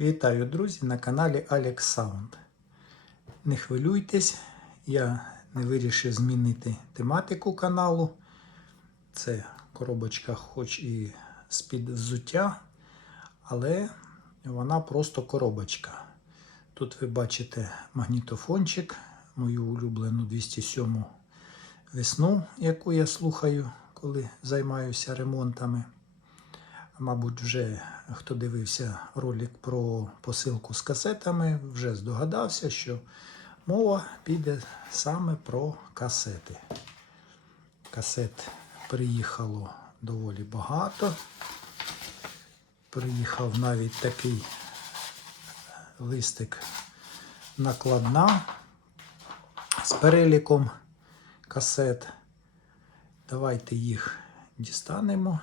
Вітаю, друзі, на каналі Alex Sound. Не хвилюйтесь, я не вирішив змінити тематику каналу. Це коробочка, хоч і з-під взуття, але вона просто коробочка. Тут ви бачите магнітофончик, мою улюблену 207 весну, яку я слухаю, коли займаюся ремонтами. Мабуть, вже хто дивився ролик про посилку з касетами, вже здогадався, що мова піде саме про касети. Касет приїхало доволі багато. Приїхав навіть такий листик накладна з переліком касет. Давайте їх дістанемо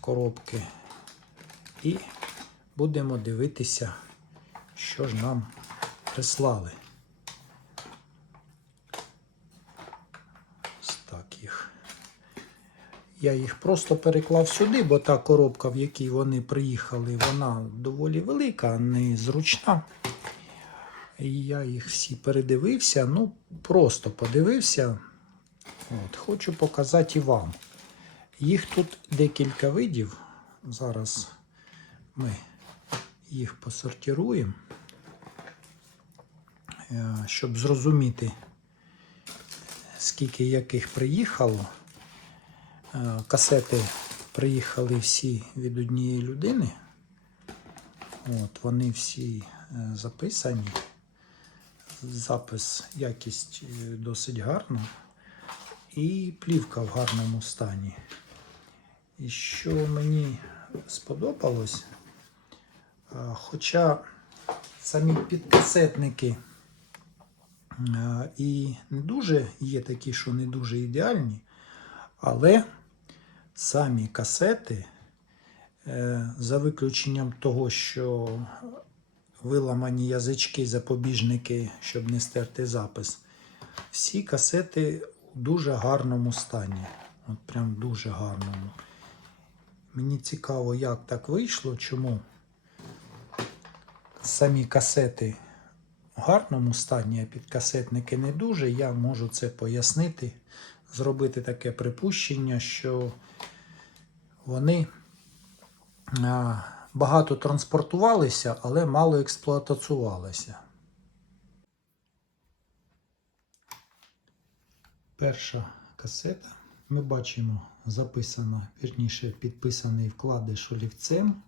коробки і будемо дивитися, що ж нам прислали. Ось так їх. Я їх просто переклав сюди, бо та коробка, в якій вони приїхали, вона доволі велика, не зручна. І я їх всі передивився, ну просто подивився. От, Хочу показати і вам. Їх тут декілька видів. Зараз ми їх посортируємо, е, щоб зрозуміти, скільки яких приїхало. Е, Касети приїхали всі від однієї людини. От, Вони всі е, записані. Запис, якість досить гарна. І плівка в гарному стані. І що мені сподобалось, хоча самі підкасетники і не дуже є такі, що не дуже ідеальні, але самі касети, е, за виключенням того, що виламані язички, запобіжники, щоб не стерти запис, всі касети у дуже гарному стані. От прям дуже гарному. Мені цікаво, як так вийшло, чому самі касети в гарному стані, а підкасетники не дуже. Я можу це пояснити, зробити таке припущення, що вони багато транспортувалися, але мало експлуатацювалися. Перша касета. Ми бачимо записано, вірніше, підписаний вкладиш олівцем.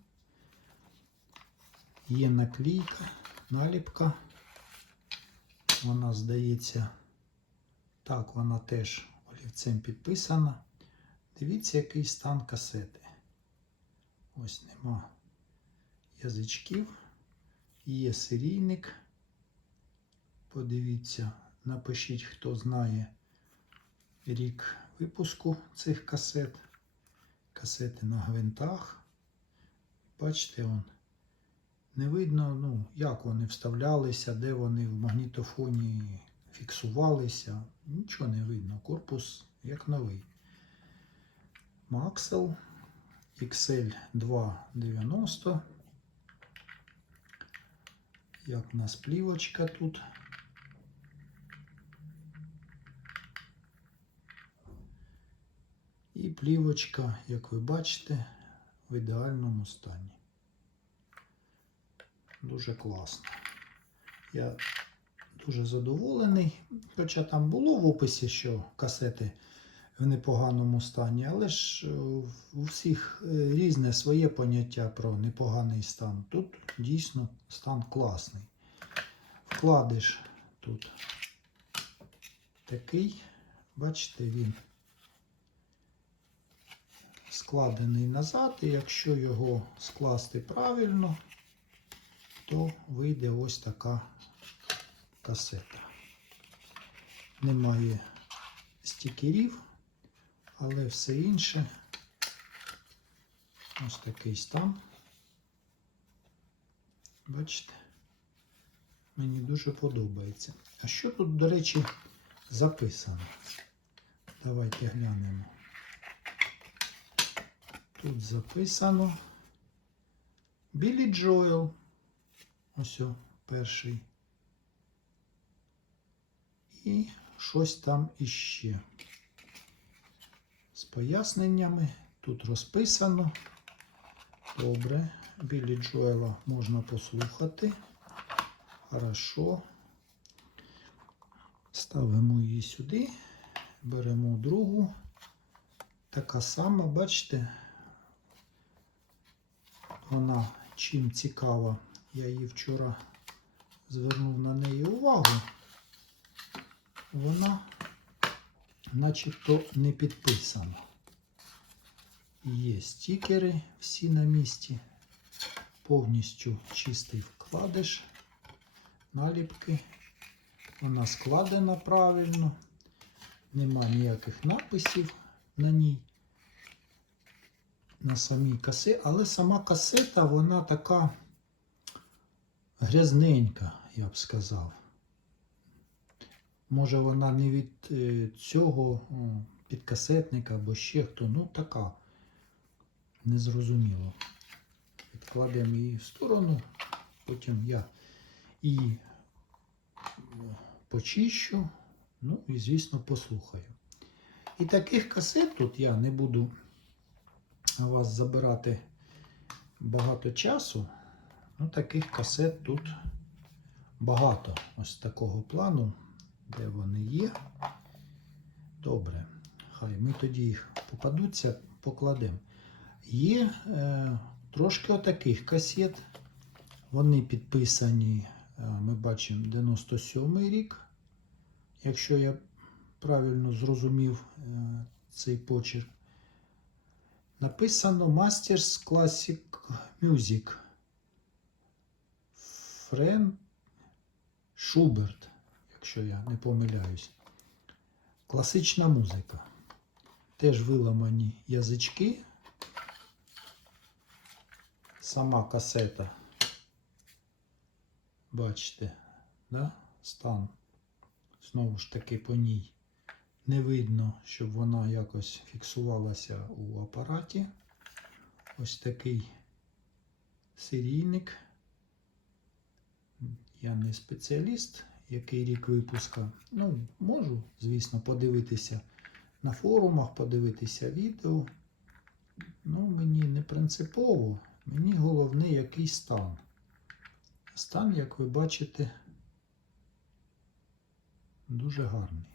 Є наклейка, наліпка. Вона здається, так, вона теж олівцем підписана. Дивіться, який стан касети. Ось нема язичків. Є серійник. Подивіться, напишіть, хто знає рік випуску цих касет. Касети на гвинтах. Бачите, он, не видно, ну, як вони вставлялися, де вони в магнітофоні фіксувалися. Нічого не видно. Корпус як новий. Maxell XL 290. Як в нас плівочка тут. І плівочка, як ви бачите, в ідеальному стані. Дуже класно. Я дуже задоволений. Хоча там було в описі, що касети в непоганому стані, але ж е, у всіх е, різне своє поняття про непоганий стан. Тут дійсно стан класний. Вкладиш тут такий, бачите, він складений назад, і якщо його скласти правильно, то вийде ось така касета. Немає стікерів, але все інше ось такий стан. Бачите? Мені дуже подобається. А що тут, до речі, записано? Давайте глянемо. Тут записано Білі Джоел. Ось о, перший. І щось там іще. З поясненнями. Тут розписано. Добре. Білі Джоела можна послухати. Хорошо. Ставимо її сюди. Беремо другу. Така сама, бачите, вона чим цікава. Я її вчора звернув на неї увагу. Вона начебто не підписана. Є стікери всі на місці. Повністю чистий вкладиш, наліпки. Вона складена правильно. Нема ніяких написів на ній. На самій касеті. Але сама касета, вона така грязненька, я б сказав. Може вона не від е, цього підкасетника або ще хто. Ну така. Незрозуміло. Відкладемо її в сторону. Потім я її почищу. Ну і, звісно, послухаю. І таких касет тут я не буду у вас забирати багато часу. Ну, таких касет тут багато. Ось такого плану, де вони є. Добре. Хай ми тоді їх попадуться, покладемо. Є е, трошки отаких касет. Вони підписані, е, ми бачимо, 97 рік. Якщо я правильно зрозумів е, цей почерк. Написано Masters Classic Music. Френ Шуберт, якщо я не помиляюсь. Класична музика. Теж виламані язички. Сама касета. Бачите, да? стан. Знову ж таки по ній не видно, щоб вона якось фіксувалася у апараті. Ось такий серійник. Я не спеціаліст, який рік випуска. Ну, можу, звісно, подивитися на форумах, подивитися відео. Ну, мені не принципово, мені головне який стан. Стан, як ви бачите, дуже гарний.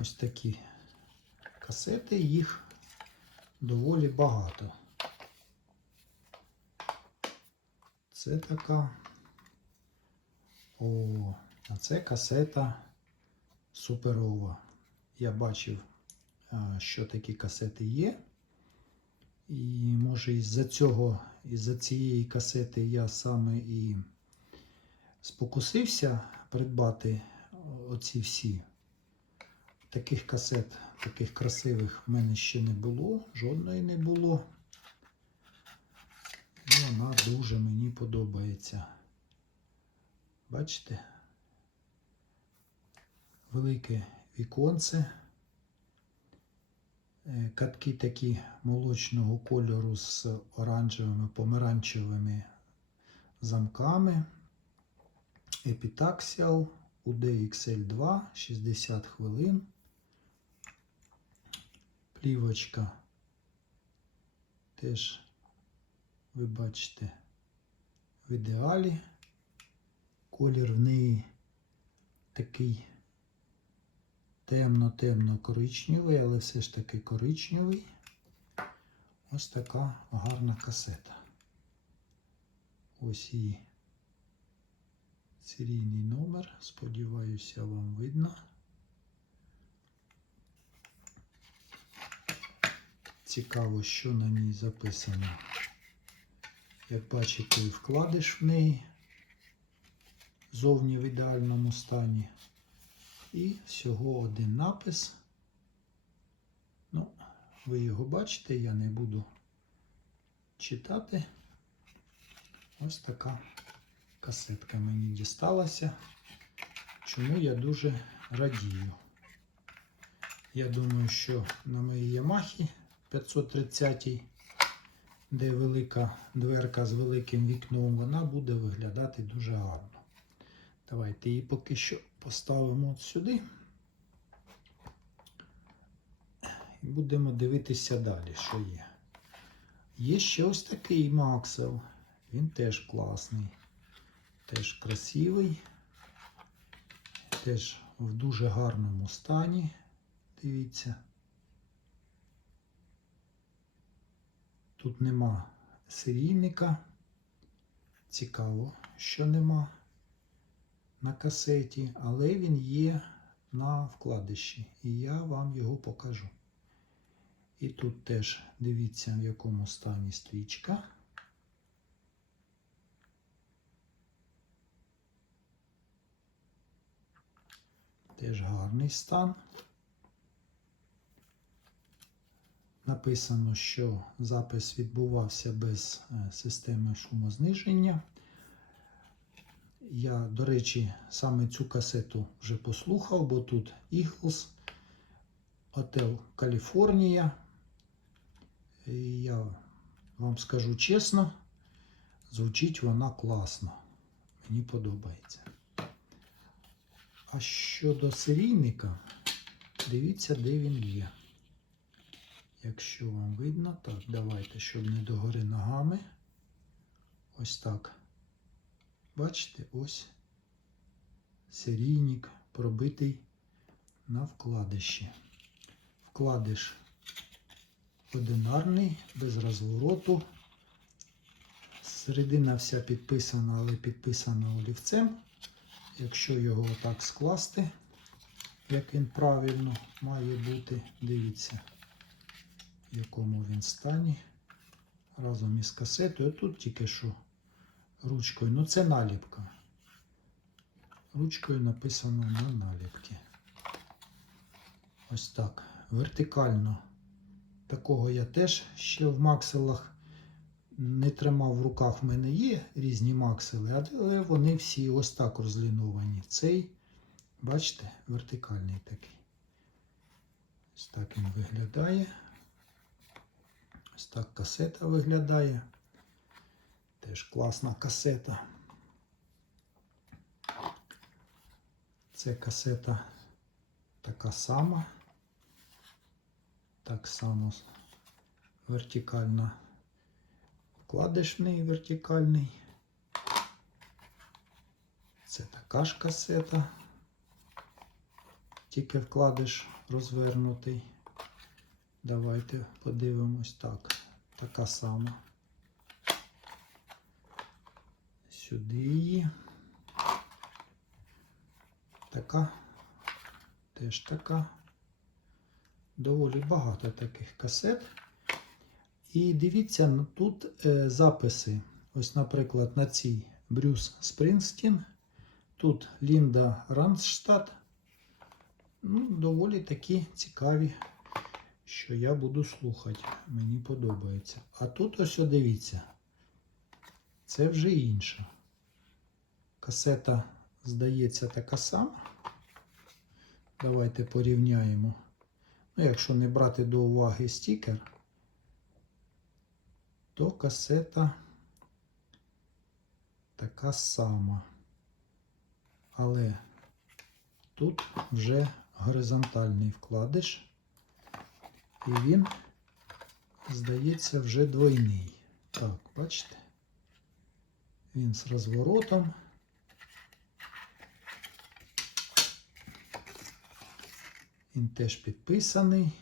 Ось такі касети, їх доволі багато. Це така. О, а це касета суперова. Я бачив, що такі касети є. І може із-за цього, із-за цієї касети я саме і спокусився придбати оці всі. Таких касет, таких красивих в мене ще не було, жодної не було. І вона дуже мені подобається. Бачите? Велике віконце. Е, Катки такі молочного кольору з оранжевими, помаранчевими замками. Epitaxial UDXL2 60 хвилин. Плівочка теж, ви бачите, в ідеалі. Колір в неї такий темно-темно коричневий, але все ж таки коричневий. Ось така гарна касета. Ось її серійний номер. Сподіваюся, вам видно. Цікаво, що на ній записано. Як бачите, вкладиш в неї зовні в ідеальному стані. І всього один напис. Ну, ви його бачите, я не буду читати. Ось така касетка мені дісталася. Чому я дуже радію. Я думаю, що на моїй Ямахі 530 де велика дверка з великим вікном, вона буде виглядати дуже гарно. Давайте її поки що поставимо от сюди. І будемо дивитися далі, що є. Є ще ось такий Максел. Він теж класний, теж красивий, теж в дуже гарному стані. Дивіться. Тут нема серійника. Цікаво, що нема на касеті, але він є на вкладиші, і я вам його покажу. І тут теж дивіться, в якому стані стрічка. Теж гарний стан. Написано, що запис відбувався без е, системи шумозниження. Я, до речі, саме цю касету вже послухав, бо тут Eagles, Hotel Каліфорнія. І я вам скажу чесно, звучить вона класно. Мені подобається. А щодо серійника, дивіться, де він є. Якщо вам видно, так, давайте, щоб не догори ногами. Ось так. Бачите, ось серійник пробитий на вкладиші. Вкладиш одинарний, без розвороту. Середина вся підписана, але підписана олівцем. Якщо його отак скласти, як він правильно має бути, дивіться, в якому він стані. Разом із касетою. Тут тільки що ручкою. Ну це наліпка. Ручкою написано на наліпці. Ось так. Вертикально. Такого я теж ще в макселах не тримав в руках. В мене є різні максели, але вони всі ось так розліновані. Цей, бачите, вертикальний такий. Ось так він виглядає. Ось так касета виглядає. Теж класна касета. Це касета така сама. Так само вертикальна. Вкладиш в неї вертикальний. Це така ж касета. Тільки вкладиш розвернутий. Давайте подивимось так. Така сама. Сюди її. Така. Теж така. Доволі багато таких касет. І дивіться, тут е, записи. Ось, наприклад, на цій Брюс Спрінгстін. Тут Лінда Ранстад. Ну, доволі такі цікаві, що я буду слухати. Мені подобається. А тут ось дивіться. Це вже інша. Касета, здається, така сама. Давайте порівняємо. Ну, якщо не брати до уваги стікер, то касета така сама. Але тут вже горизонтальний вкладиш, і він, здається, вже двойний. Так, бачите? Він з розворотом. Він теж підписаний.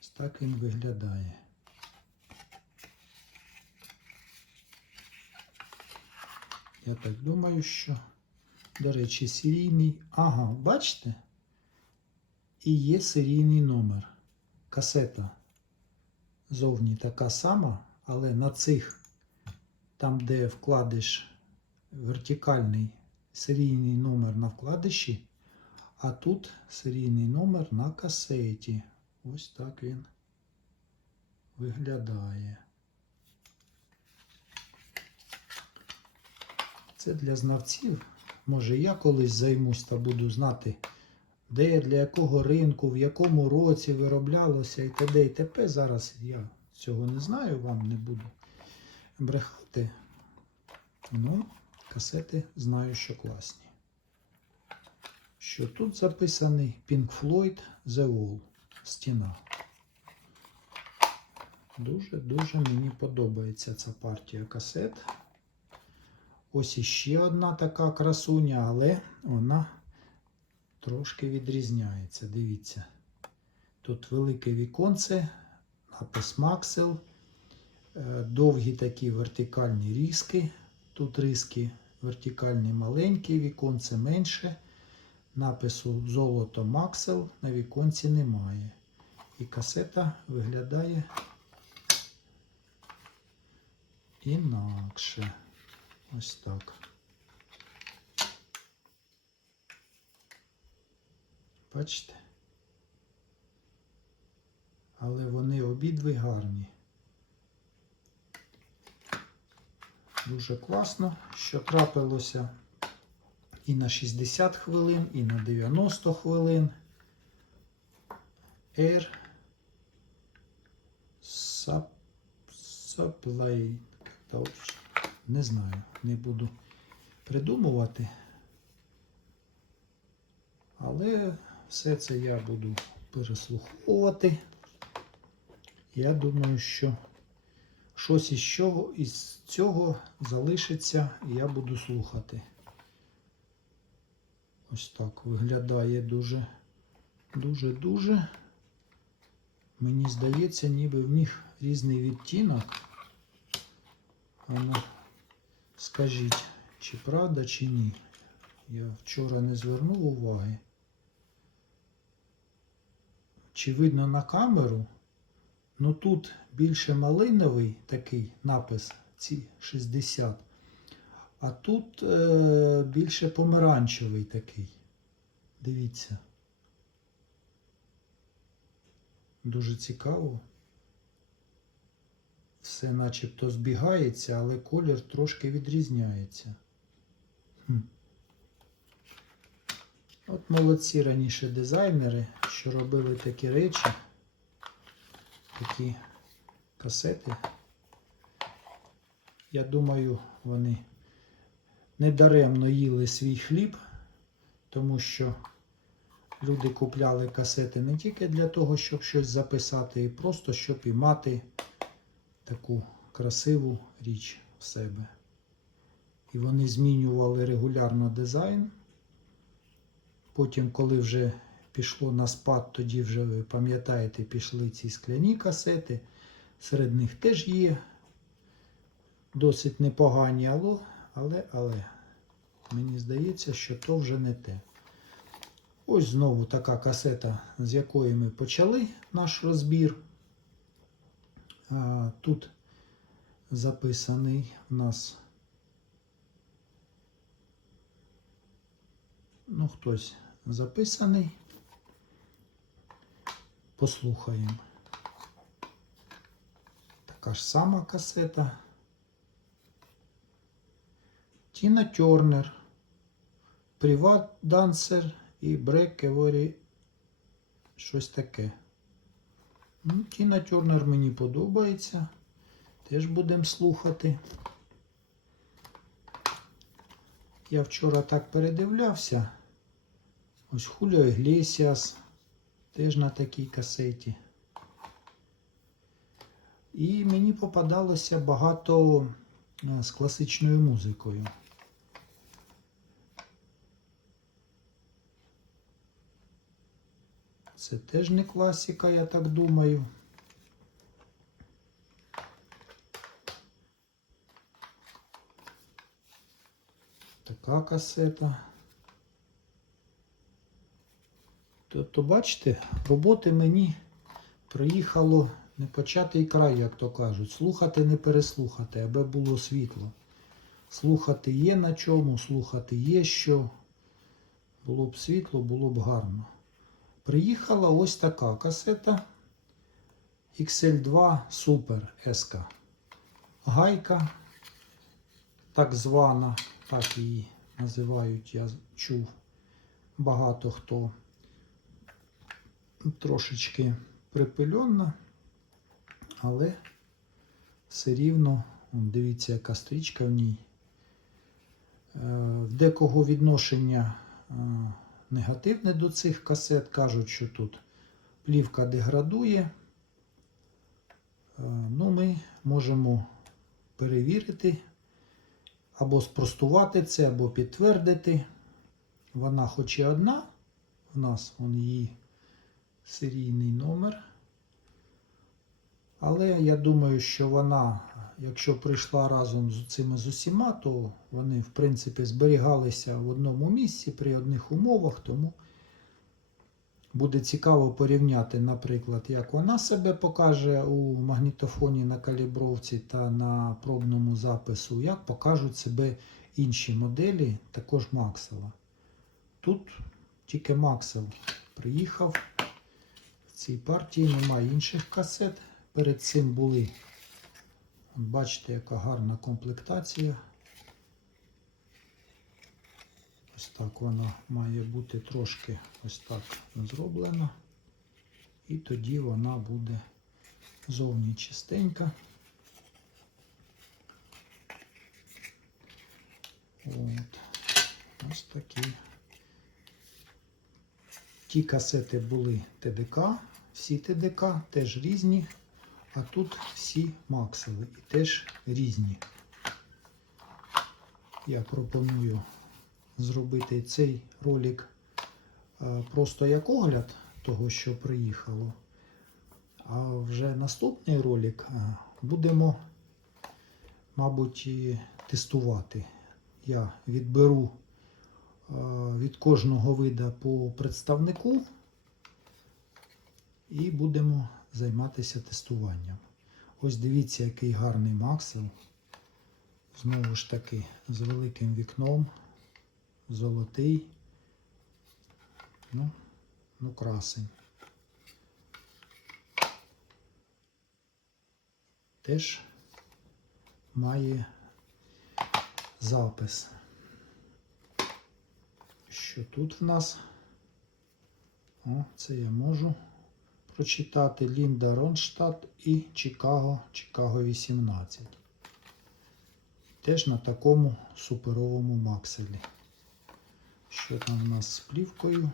Ось так він виглядає. Я так думаю, що, до речі, серійний. Ага, бачите? І є серійний номер. Касета зовні така сама, але на цих, там, де вкладиш вертикальний серійний номер на вкладиші, а тут серійний номер на касеті. Ось так він виглядає. Це для знавців. Може я колись займусь та буду знати де, для якого ринку, в якому році вироблялося і т.д. і т.п. Зараз я цього не знаю, вам не буду брехати. Ну, касети знаю, що класні. Що тут записаний Pink Floyd The Wall. Стіна. Дуже-дуже мені подобається ця партія касет. Ось іще одна така красуня, але вона трошки відрізняється. Дивіться. Тут велике віконце, напис Maxell, е, довгі такі вертикальні різки. Тут різки вертикальні маленькі, віконце менше. Напису золото Maxell на віконці немає. І касета виглядає інакше. Ось так. Бачите? Але вони обидві гарні. Дуже класно, що трапилося і на 60 хвилин, і на 90 хвилин. Air Sup- Supply. Не знаю, не буду придумувати. Але все це я буду переслуховувати. Я думаю, що щось із цього, із цього залишиться, і я буду слухати. Ось так виглядає дуже, дуже, дуже. Мені здається, ніби в них різний відтінок. А ну, скажіть, чи правда, чи ні? Я вчора не звернув уваги. Чи видно на камеру? Ну тут більше малиновий такий напис, ці 60. А тут е, більше помаранчевий такий. Дивіться. Дуже цікаво. Все начебто збігається, але колір трошки відрізняється. Хм. От молодці раніше дизайнери, що робили такі речі, такі касети. Я думаю, вони недаремно їли свій хліб, тому що люди купляли касети не тільки для того, щоб щось записати, і просто щоб і мати таку красиву річ в себе. І вони змінювали регулярно дизайн. Потім, коли вже пішло на спад, тоді вже, ви пам'ятаєте, пішли ці скляні касети. Серед них теж є досить непогані, але, але, мені здається, що то вже не те. Ось знову така касета, з якої ми почали наш розбір. Тут записаний у нас ну, хтось записаний. Послухаємо. Така ж сама касета. Тіна Тернер, Приват Дансер і Брек. Щось таке. Ну, Тіна Тернер мені подобається. Теж будемо слухати. Я вчора так передивлявся. Ось Хуліо Іглесіас теж на такій касеті. І мені попадалося багато е, з класичною музикою. Це теж не класика, я так думаю. Така касета. Тобто, бачите, роботи мені приїхало не початий край, як то кажуть. Слухати, не переслухати, аби було світло. Слухати є на чому, слухати є що. Було б світло, було б гарно. Приїхала ось така касета XL2 Super SK. Гайка, так звана, так її називають, я чув багато хто. Трошечки припильонна, але все рівно, дивіться, яка стрічка в ній. Е, В декого відношення е, негативне до цих касет. Кажуть, що тут плівка деградує. Е, Ну, ми можемо перевірити або спростувати це, або підтвердити. Вона хоч і одна, в нас вон її серійний номер. Але я думаю, що вона, якщо прийшла разом з цими з усіма, то вони, в принципі, зберігалися в одному місці при одних умовах, тому буде цікаво порівняти, наприклад, як вона себе покаже у магнітофоні на калібровці та на пробному запису, як покажуть себе інші моделі, також Максела. Тут тільки Максел приїхав. Цій партії немає інших касет. Перед цим були, бачите, яка гарна комплектація. Ось так вона має бути трошки ось так зроблена. І тоді вона буде зовні чистенька. От. Ось такі. Ті касети були ТДК, всі ТДК теж різні, а тут всі Максели і теж різні. Я пропоную зробити цей ролик е, просто як огляд того, що приїхало. А вже наступний ролик е, будемо, мабуть, тестувати. Я відберу е, від кожного вида по представнику і будемо займатися тестуванням. Ось дивіться, який гарний Максел. Знову ж таки, з великим вікном, золотий. Ну, ну красень. Теж має запис. Що тут в нас? О, це я можу прочитати Лінда Ронштадт і Чикаго, Чикаго 18. Теж на такому суперовому макселі. Що там у нас з плівкою?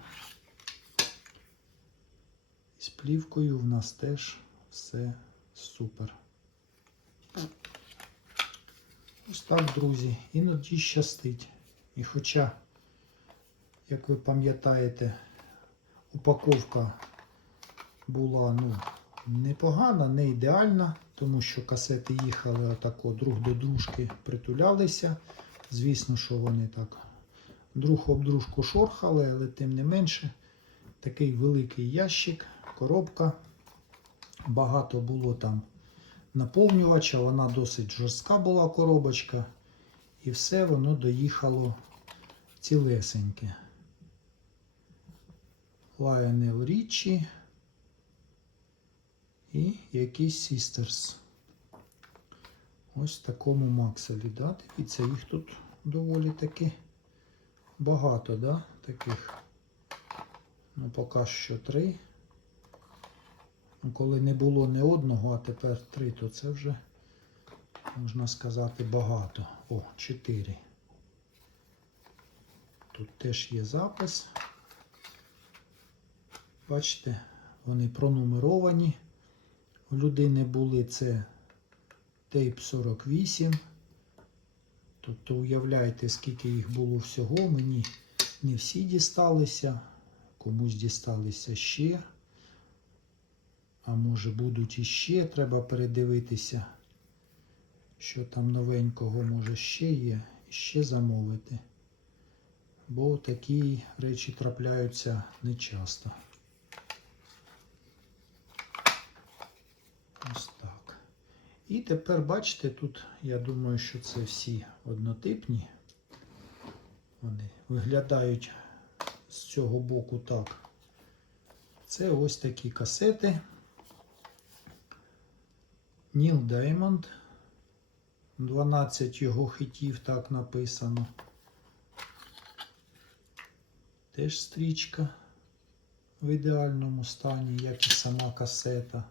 З плівкою в нас теж все супер. Ось так, друзі, іноді щастить. І хоча, як ви пам'ятаєте, упаковка була ну, непогана, не ідеальна, тому що касети їхали отако друг до дружки, притулялися. Звісно, що вони так друг об дружку шорхали, але тим не менше такий великий ящик, коробка. Багато було там наповнювача, вона досить жорстка була коробочка. І все воно доїхало цілесеньке. Lionel Річі і якийсь Sisters. Ось такому макселі. Да? Дивіться, їх тут доволі таки багато, да? таких. Ну, поки що три. Ну, коли не було не одного, а тепер три, то це вже, можна сказати, багато. О, чотири. Тут теж є запис. Бачите, вони пронумеровані. У людини були це тейп 48. Тобто уявляєте, скільки їх було всього. Мені не всі дісталися, комусь дісталися ще. А може будуть іще, треба передивитися, що там новенького може ще є, і ще замовити. Бо такі речі трапляються нечасто. Ось так. І тепер бачите, тут я думаю, що це всі однотипні. Вони виглядають з цього боку так. Це ось такі касети. Ніл Даймонд. 12 його хитів так написано. Теж стрічка в ідеальному стані, як і сама касета.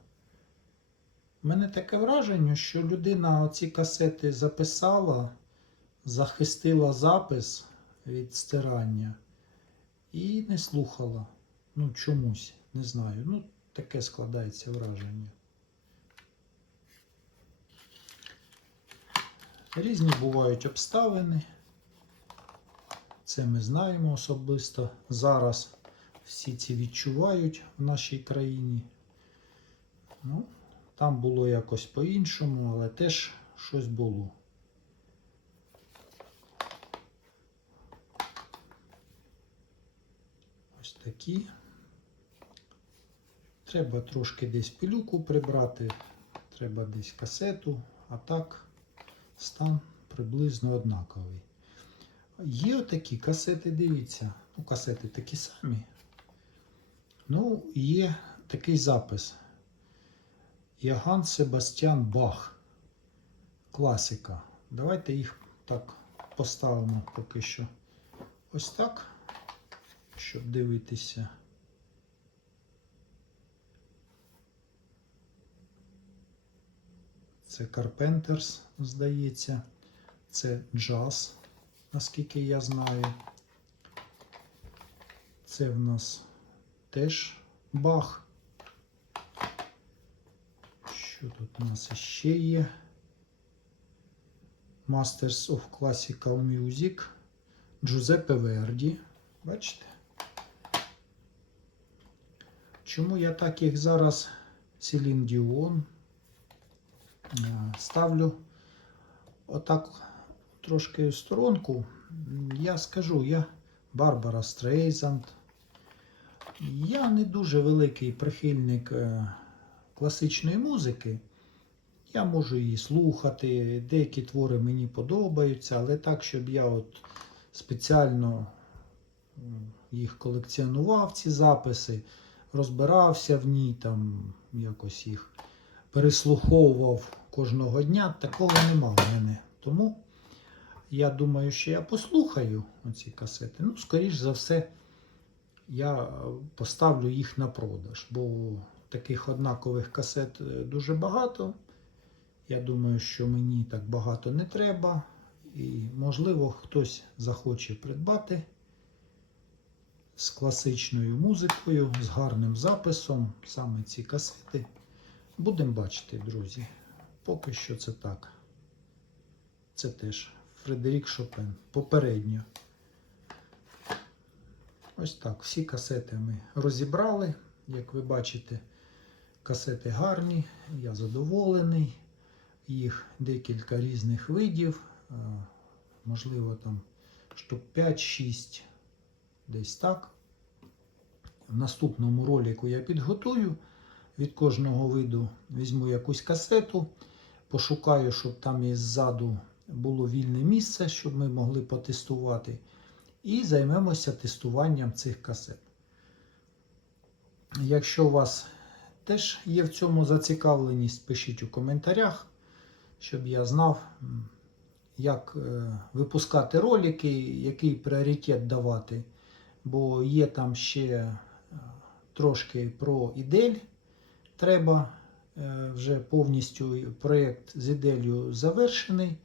У мене таке враження, що людина оці касети записала, захистила запис від стирання і не слухала. Ну, чомусь, не знаю. Ну, таке складається враження. Різні бувають обставини. Це ми знаємо особисто. Зараз всі ці відчувають в нашій країні. Ну, там було якось по-іншому, але теж щось було. Ось такі. Треба трошки десь пилюку прибрати, треба десь касету, а так стан приблизно однаковий. Є отакі касети, дивіться. Ну, касети такі самі. Ну, є такий запис. Яган Себастьян Бах. Класика. Давайте їх так поставимо поки що. Ось так, щоб дивитися. Це Carpenters, здається. Це джаз, наскільки я знаю. Це в нас теж бах. Що тут у нас ще є? Masters of Classical Music. Джузеппе Верді. Бачите? Чому я так їх зараз Селін Діон ставлю отак трошки в сторонку? Я скажу, я Барбара Стрейзанд. Я не дуже великий прихильник е, класичної музики. Я можу її слухати, деякі твори мені подобаються, але так, щоб я от спеціально їх колекціонував, ці записи, розбирався в ній, там якось їх переслуховував кожного дня, такого нема в мене. Тому я думаю, що я послухаю оці касети. Ну, скоріш за все, я поставлю їх на продаж, бо таких однакових касет е, дуже багато. Я думаю, що мені так багато не треба. І, можливо, хтось захоче придбати з класичною музикою, з гарним записом саме ці касети. Будемо бачити, друзі. Поки що це так. Це теж Фредерік Шопен. Попередньо. Ось так. Всі касети ми розібрали. Як ви бачите, касети гарні, я задоволений. Їх декілька різних видів. Е, Можливо, там штук 5-6, десь так. В наступному ролику я підготую. Від кожного виду візьму якусь касету, пошукаю, щоб там із ззаду було вільне місце, щоб ми могли потестувати. І займемося тестуванням цих касет. Якщо у вас теж є в цьому зацікавленість, пишіть у коментарях, щоб я знав, як е, випускати ролики, який пріоритет давати. Бо є там ще е, трошки про ідель. Треба е, вже повністю проєкт з іделью завершений.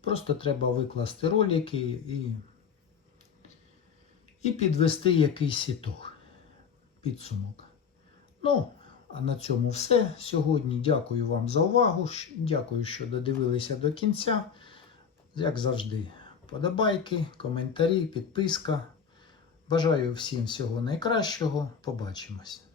Просто треба викласти ролики і, і підвести якийсь ітог, підсумок. Ну, а на цьому все. Сьогодні дякую вам за увагу. Дякую, що додивилися до кінця. Як завжди, подобайки, коментарі, підписка. Бажаю всім всього найкращого. Побачимось.